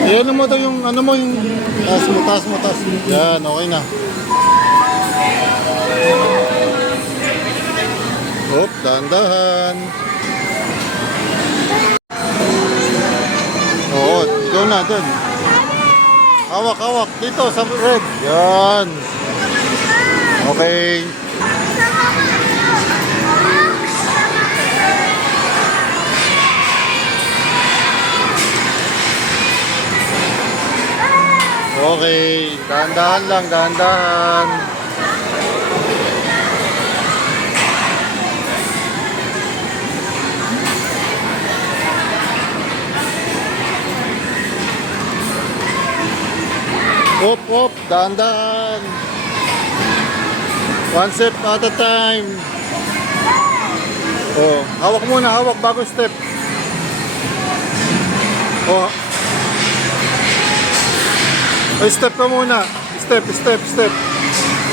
Ano mo daw yung, ano mo yung, taas mo. Yan, okay na. Hop, dahan-dahan. Oo, ikaw na, dun. Hawak. Dito, sa red. Yan. Okay. Okay, dahan-dahan lang, dahan-dahan. Hop, dahan-dahan. One step at a time. Oh, hawak muna, bago step. Oh. Ay, step ka muna. Step.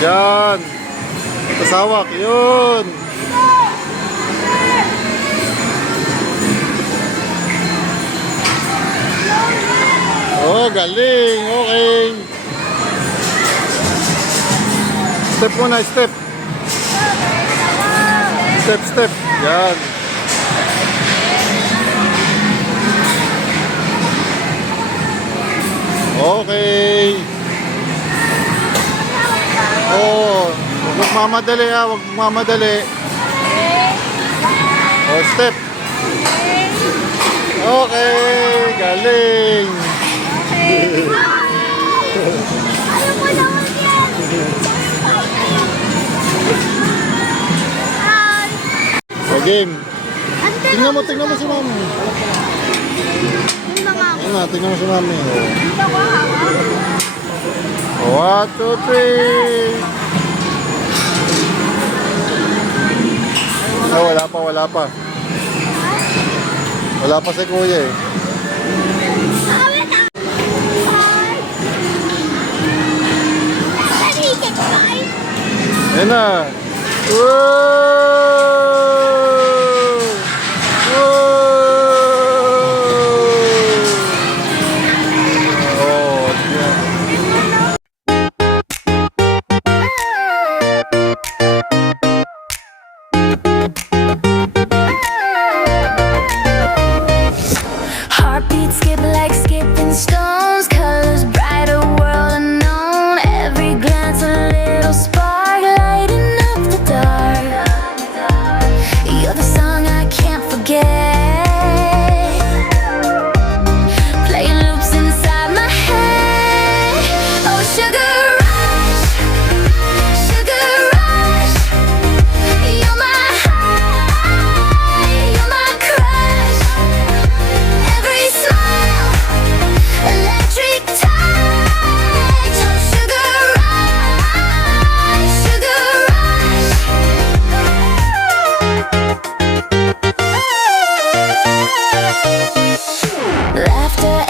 Yan. Tapos hawak. Yun. Oh, galing. Okay. Step muna, step. Step. Yan. Okay. Oh, huwag mamadali ha, huwag mamadali. Oh, step. Okay, galing. Oh, game. Tingnan mo si mami. Tingnan mo si mami. Oh. 1, 2, 3. Oh, wala pa. Wala pa si kuya eh. Ayan na. Heartbeat skip like skipping stones, colors bright, a world unknown. Every glance a little spark, lighting up the dark. You're the song I can't forget, playing loops inside my head. Oh, sugar rush, you're my high, you're my crush. Every smile, electric touch. Oh, sugar rush, Laughter